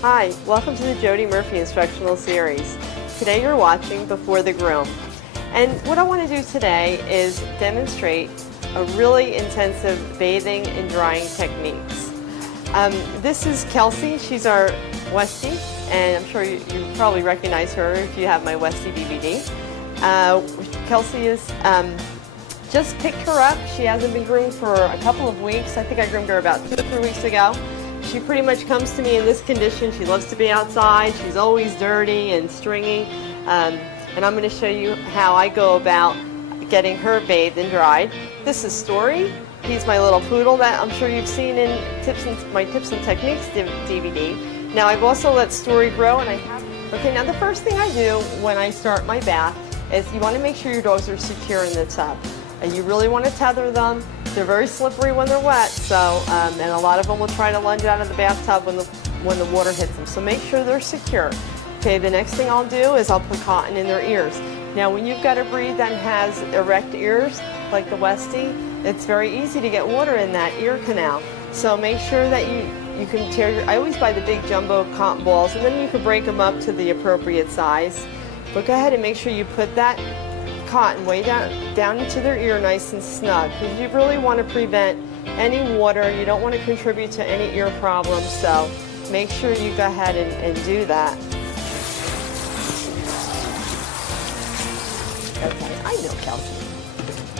Hi, welcome to the Jody Murphy instructional series. Today you're watching Before the Groom. And what I want to do today is demonstrate a really intensive bathing and drying techniques. This is Kelsey. She's our Westie, and I'm sure you probably recognize her if you have my Westie DVD. Kelsey is just picked her up. She hasn't been groomed for a couple of weeks. I think I groomed her about 2 or 3 weeks ago. She pretty much comes to me in this condition. She loves to be outside. She's always dirty and stringy. And I'm going to show you how I go about getting her bathed and dried. This is Story. He's my little poodle that I'm sure you've seen in my Tips and Techniques DVD. Now I've also let Story grow, and I have. Okay, now the first thing I do when I start my bath is you want to make sure your dogs are secure in the tub. And you really want to tether them. They're very slippery when they're wet, so and a lot of them will try to lunge out of the bathtub when the water hits them. So make sure they're secure. Okay, the next thing I'll do is I'll put cotton in their ears. Now, when you've got a breed that has erect ears, like the Westie, it's very easy to get water in that ear canal. So make sure that you can tear I always buy the big jumbo cotton balls, and then you can break them up to the appropriate size. But go ahead and make sure you put that cotton way down into their ear nice and snug, because you really want to prevent any water. You don't want to contribute to any ear problems, so make sure you go ahead and do that. Okay, I know Kelsey.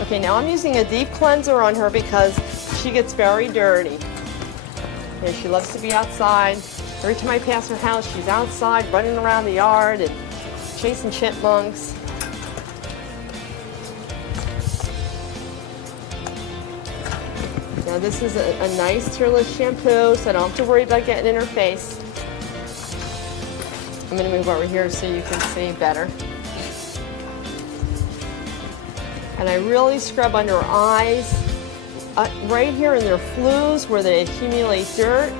Okay, now I'm using a deep cleanser on her because she gets very dirty. And she loves to be outside. Every time I pass her house, she's outside running around the yard and chasing chipmunks. Now this is a nice tearless shampoo, so I don't have to worry about getting in her face. I'm going to move over here so you can see better. And I really scrub under her eyes, right here in their flues where they accumulate dirt.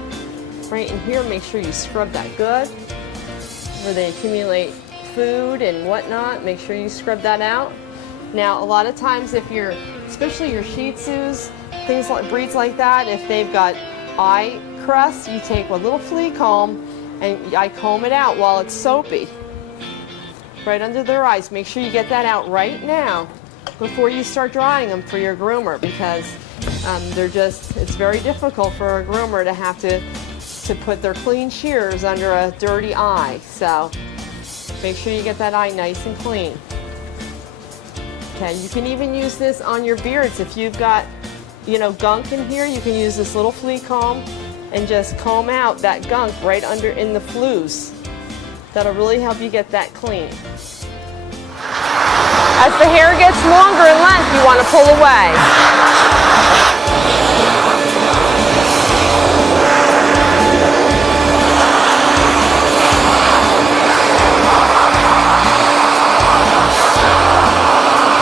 Right in here, make sure you scrub that good. Where they accumulate food and whatnot, make sure you scrub that out. Now, a lot of times especially your Shih Tzus, things like breeds like that, if they've got eye crust, you take a little flea comb and I comb it out while it's soapy. Right under their eyes. Make sure you get that out right now before you start drying them for your groomer, because it's very difficult for a groomer to have to put their clean shears under a dirty eye. So make sure you get that eye nice and clean. Okay, you can even use this on your beards. If you've got gunk in here, you can use this little flea comb and just comb out that gunk right under in the flues. That'll really help you get that clean. As the hair gets longer in length, you want to pull away.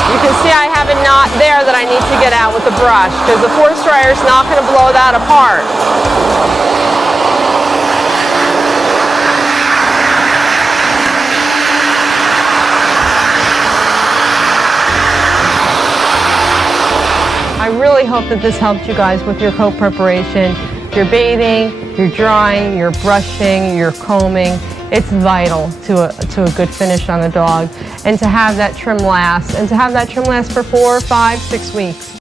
You can see I have a knot there that I need to get out with the brush, because the force dryer is not going to blow that apart. I really hope that this helped you guys with your coat preparation, your bathing, your drying, your brushing, your combing. It's vital to a good finish on a dog, and to have that trim last, for 4, 5, 6 weeks.